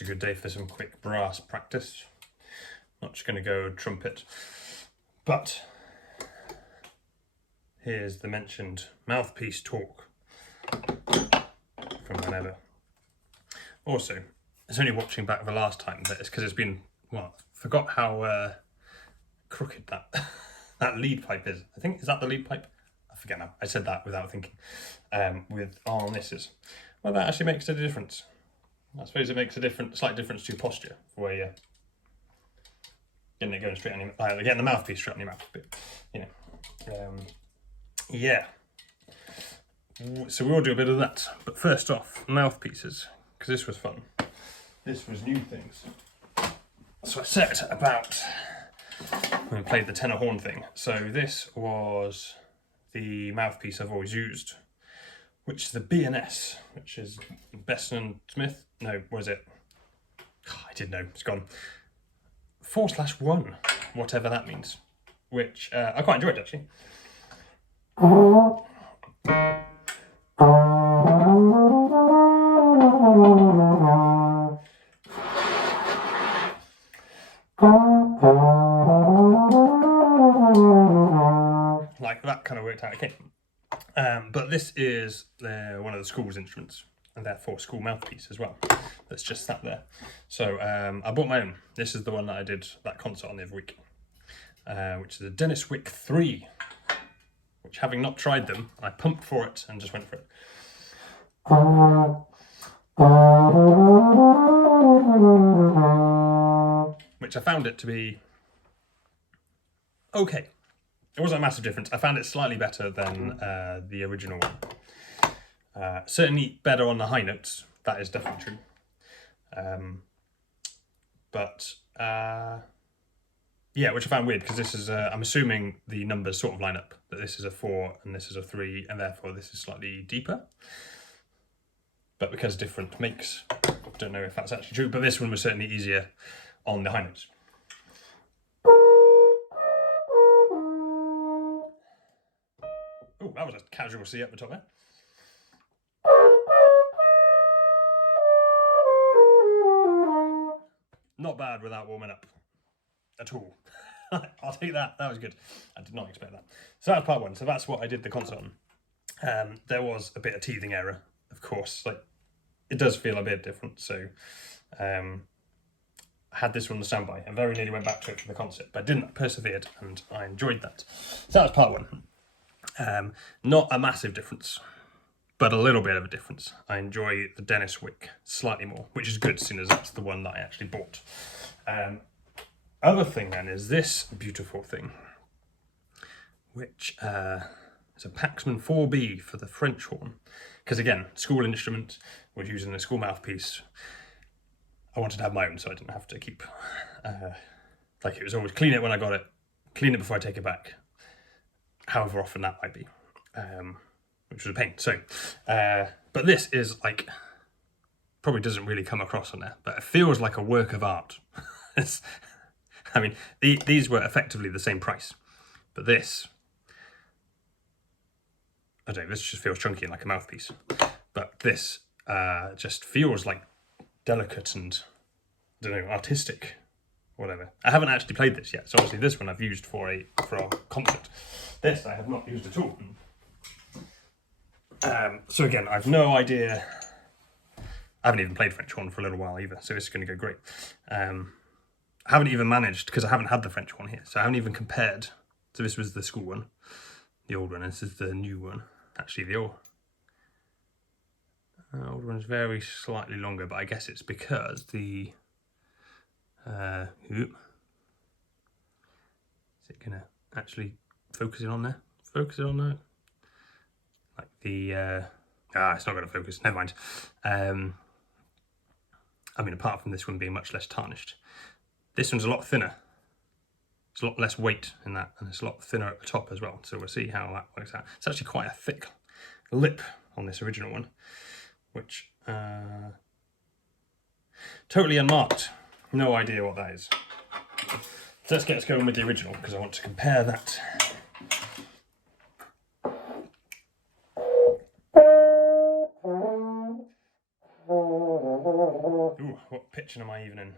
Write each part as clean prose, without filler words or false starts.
It's a good day for some quick brass practice. Not just going to go trumpet, but here's the mentioned mouthpiece talk from whenever. Also, it's only watching back the last time, but it's because it's been, well, forgot how crooked that that lead pipe is. I think, is that the lead pipe? I forget now. I said that without thinking. With all misses. Well, that actually makes a difference. I suppose it makes a slight difference to posture, where you're getting it going straight on your mouth, getting the mouthpiece straight on your mouth. But, you know, yeah. So we'll do a bit of that. But first off, mouthpieces, because this was fun. This was new things. So I set about when we played the tenor horn thing. So this was the mouthpiece I've always used, which is the B&S, which is Besson and Smith. No, what is it? Oh, I didn't know, it's gone. 4/1, whatever that means, which I quite enjoyed actually. Like that kind of worked out okay. But this is one of the school's instruments, and therefore school mouthpiece as well. That's just sat there. So I bought my own. This is the one that I did that concert on the other week, which is a Dennis Wick 3, which, having not tried them, I pumped for it and just went for it. Which I found it to be okay. It wasn't a massive difference. I found it slightly better than the original one. Certainly better on the high notes. That is definitely true. Yeah, which I found weird because this is, I'm assuming the numbers sort of line up, that this is a 4 and this is a 3, and therefore this is slightly deeper. But because different makes, I don't know if that's actually true, but this one was certainly easier on the high notes. Oh, that was a casual C up the top there. Not bad without warming up at all. I'll take that. That was good. I did not expect that. So that's part one. So that's what I did the concert on. There was a bit of teething error, of course. Like, it does feel a bit different. So I had this one on the standby and very nearly went back to it for the concert, but I didn't. I persevered and I enjoyed that. So that was part one. Not a massive difference, but a little bit of a difference. I enjoy the Dennis Wick slightly more, which is good, seeing as that's the one that I actually bought. Other thing then is this beautiful thing, which is a Paxman 4B for the French horn. Because again, school instrument, was using a school mouthpiece. I wanted to have my own, so I didn't have to keep, like it was always clean it when I got it, clean it before I take it back, however often that might be, which was a pain. So, but this is like, probably doesn't really come across on there, but it feels like a work of art. I mean, these were effectively the same price, but this, I don't know, this just feels chunky and like a mouthpiece, but this just feels like delicate and, I don't know, artistic, whatever. I haven't actually played this yet, so obviously this one I've used for a concert. This I have not used at all. So again, I've no idea. I haven't even played French horn for a little while either, so this is going to go great. I haven't even managed, because I haven't had the French horn here, so I haven't even compared. So this was the school one, the old one, and this is the new one. Actually, the old one is very slightly longer, but I guess it's because the... is it going to actually focus it on there? Focus it on there? Like the... it's not going to focus, never mind. I mean, apart from this one being much less tarnished. This one's a lot thinner. It's a lot less weight in that, and it's a lot thinner at the top as well. So we'll see how that works out. It's actually quite a thick lip on this original one, which totally unmarked. No idea what that is. So let's get us going with the original, because I want to compare that. Ooh, what pitching am I even in?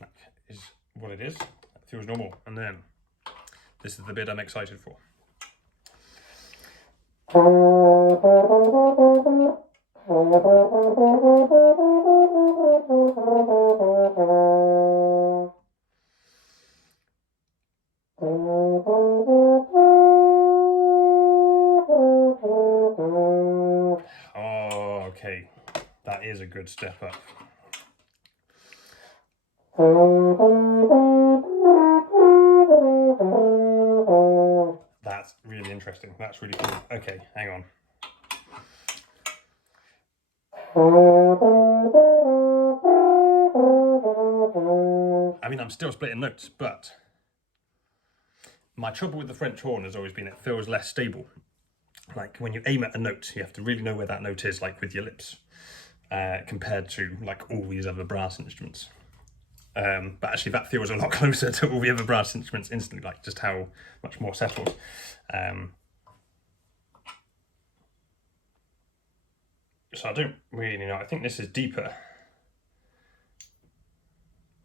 That is what it is. That feels normal. And then this is the bit I'm excited for. Oh, okay. That is a good step up. That's really interesting. That's really cool. Okay, hang on. I mean, I'm still splitting notes, but my trouble with the French horn has always been it feels less stable. Like when you aim at a note, you have to really know where that note is, like with your lips, compared to like all these other brass instruments. But actually that feels a lot closer to all the other brass instruments instantly, like just how much more settled. So I don't really know. I think this is deeper.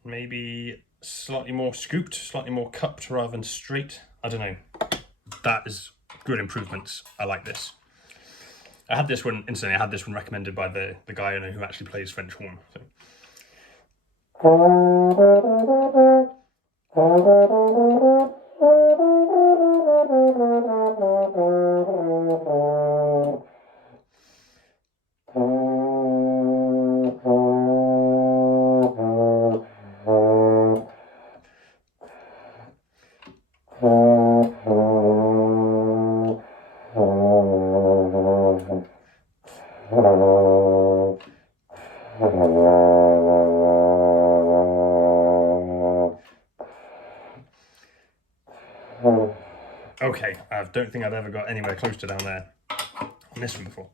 Maybe slightly more scooped, slightly more cupped rather than straight. I don't know. That is good improvements. I like this. I had this one instantly. I had this one recommended by the guy I know who actually plays French horn. So. Okay, I don't think I've ever got anywhere close to down there on this one before.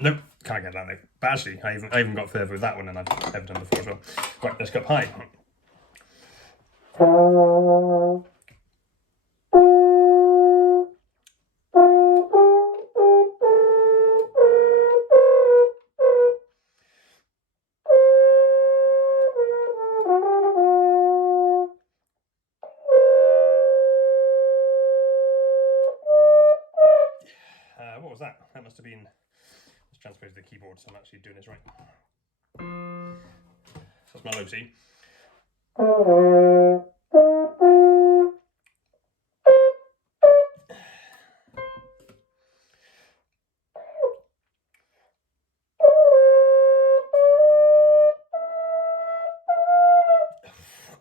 Nope, can't get that note. But actually, I even got further with that one than I've ever done before as well. Right, let's go up high. What was that? That must have been... Let's transpose the keyboard so I'm actually doing this right. So that's my low C.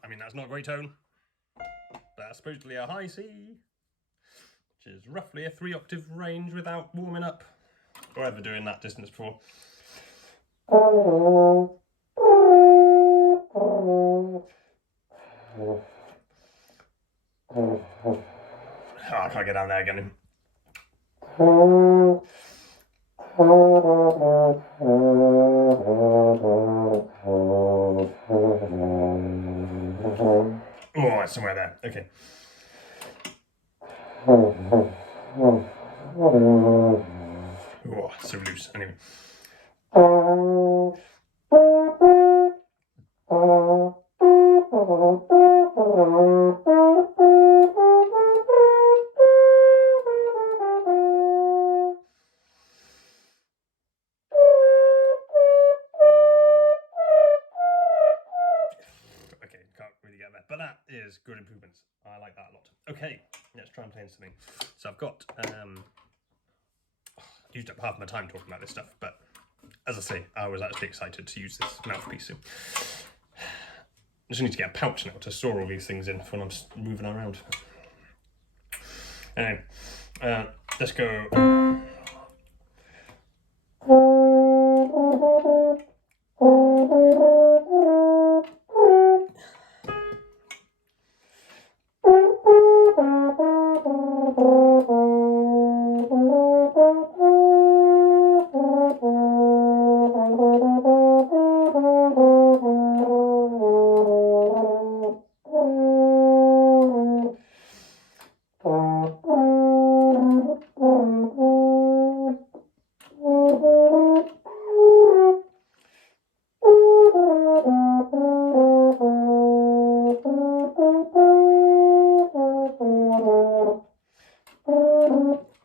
I mean, that's not a great tone. That's supposedly a high C, which is roughly a 3-octave range without warming up or ever doing that distance before. Oh, I can't get down there again. Oh, it's somewhere there. Okay. Oh, it's so loose. Anyway. Okay, can't really get there, but that is good improvements. I like that a lot. Okay, let's try and play something. So I've got used up half my time talking about this stuff, but as I say, I was actually excited to use this mouthpiece. I just need to get a pouch now to store all these things in when I'm moving around. Anyway, let's go.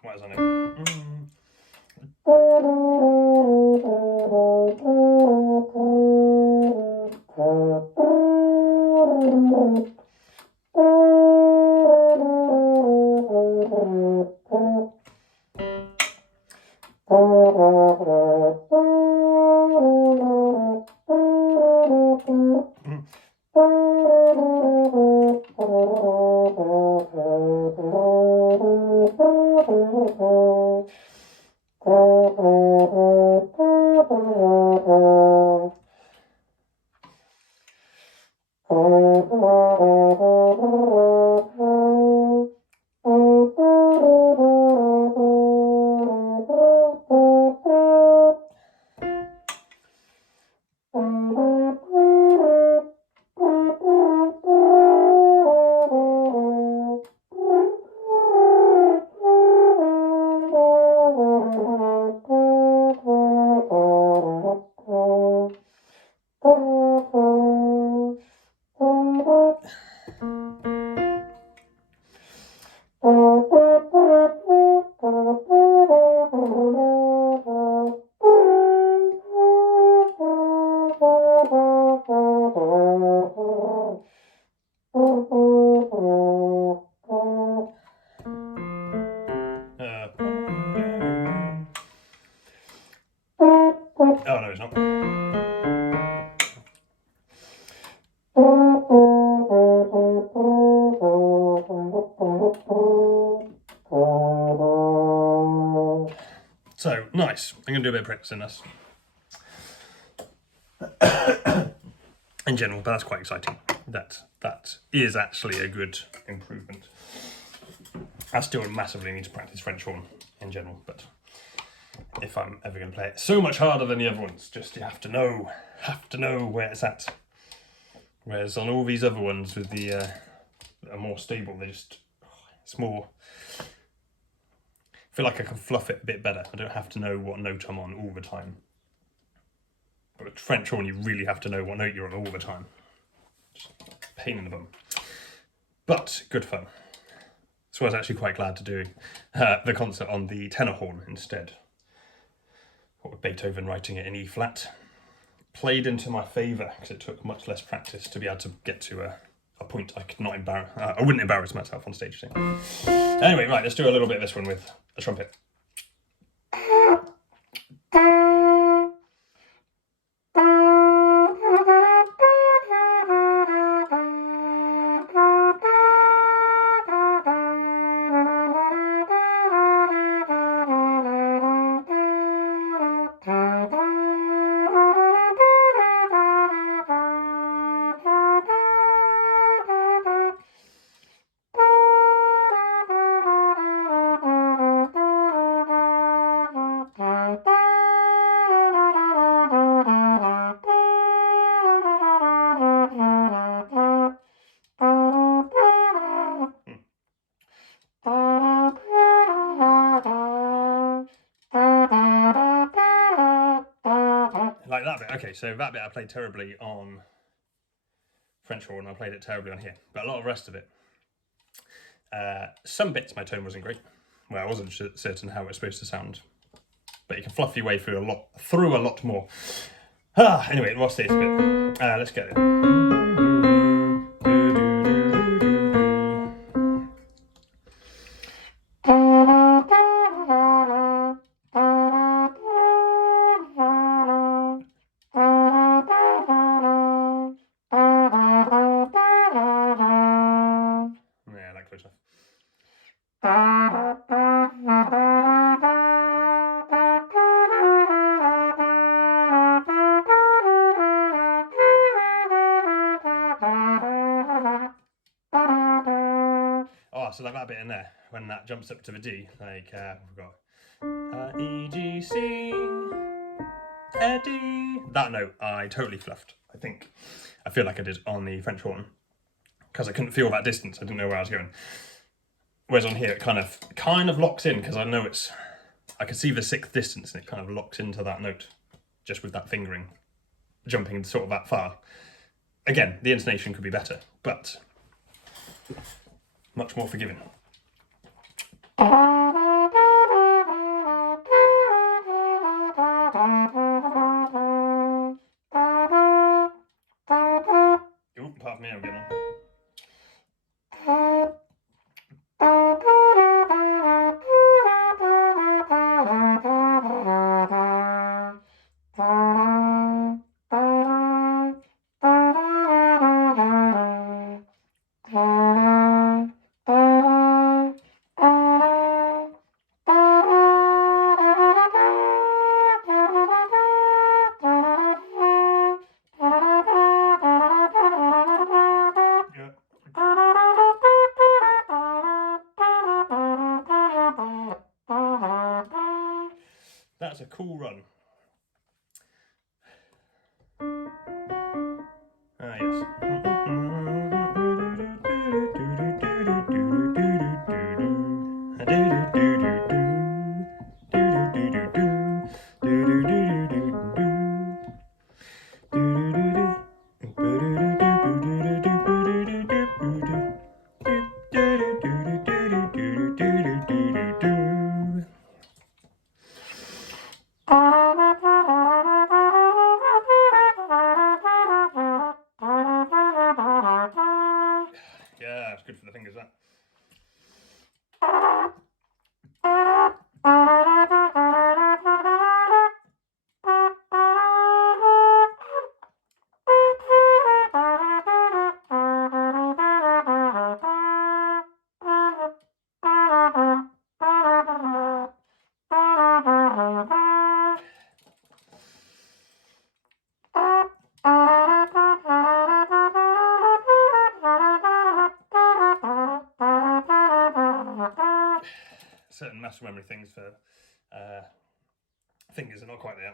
What is on it? Oh no, it's not. So, nice. I'm going to do a bit of practice in this. In general, but that's quite exciting. That is actually a good improvement. I still massively need to practice French horn in general, but if I'm ever going to play it so much harder than the other ones, just you have to know where it's at. Whereas on all these other ones with the are more stable, it's more. I feel like I can fluff it a bit better. I don't have to know what note I'm on all the time. But with French horn, you really have to know what note you're on all the time. Just pain in the bum. But good fun. So I was actually quite glad to do the concert on the tenor horn instead. What with Beethoven writing it in E flat. Played into my favour because it took much less practice to be able to get to a point I could not embarrass. I wouldn't embarrass myself on stage. Anyway, right, let's do a little bit of this one with a trumpet. Like that bit. Okay, so that bit I played terribly on French horn, I played it terribly on here, but a lot of the rest of it. Some bits my tone wasn't great. Well, I wasn't certain how it was supposed to sound, but you can fluff your way through a lot more. Anyway, what's this bit? Let's get it. so like that bit in there, when that jumps up to the D, like, we've got E, G, C, A, D. That note I totally fluffed, I feel like I did on the French horn, because I couldn't feel that distance, I didn't know where I was going. Whereas on here it kind of locks in, because I know I can see the sixth distance, and it kind of locks into that note, just with that fingering, jumping sort of that far. Again, the intonation could be better, but much more forgiving. Ooh, apart from me, I'm getting on. That's a cool run. Ah, yes. Yeah, it's good for the fingers, that. Certain muscle memory things for fingers are not quite there.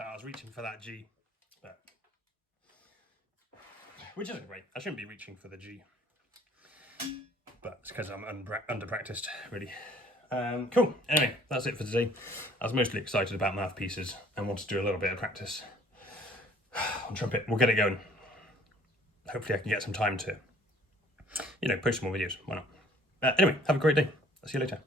I was reaching for that G, but which isn't great. I shouldn't be reaching for the G, but it's because I'm under practiced, really. Cool. Anyway, that's it for today. I was mostly excited about mouthpieces and wanted to do a little bit of practice on trumpet. We'll get it going. Hopefully I can get some time to, post some more videos. Why not? Anyway, have a great day. I'll see you later.